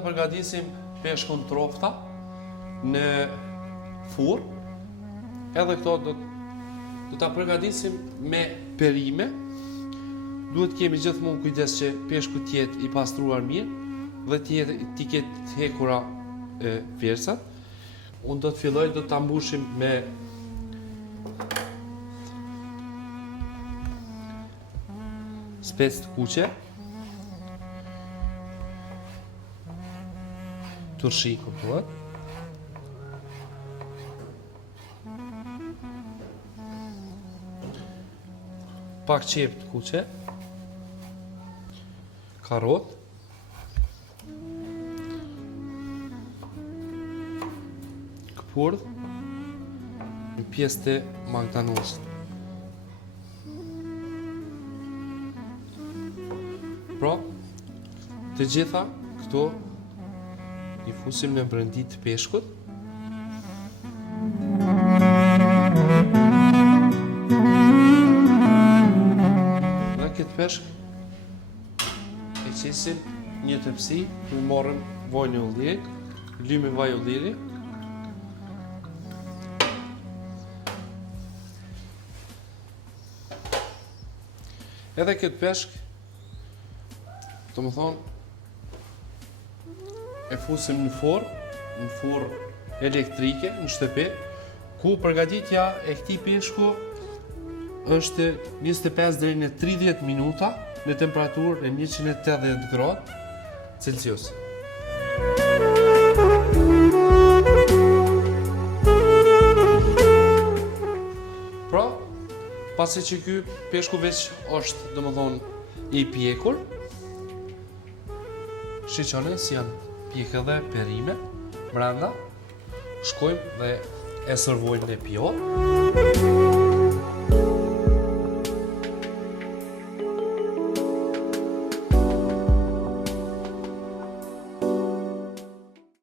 ta përgatisim peshkun trofta në furr. Edhe këto do ta përgatisim me perime. Duhet kemi gjithmonë kujdes që peshku të jetë i pastruar mirë dhe të ketë të hekura vlerësat. Unë do të ta mbushim me specë të kuqe, turshi kuptohet. Pak qep të kuqe, karot, këpurdh, një pjesë të magdanosit. Pra, të gjitha këto i fusim në brendit të peshkut. Dhe këtë peshk e qesim një tepsi, ku morëm vaj në ulliri, lymi vaj ulliri. Edhe këtë peshk të më thonë, e fusim në forë elektrike, në shtëpi, ku përgatitja e këtij peshku është 25 deri në 30 minuta në temperaturë në 180 gradë Celsius. Pra, pasi që ky peshku veç është, domethënë, i pjekur, shiqone si janë pjekë dhe perime brenda, shkojmë dhe e servojmë në pjot.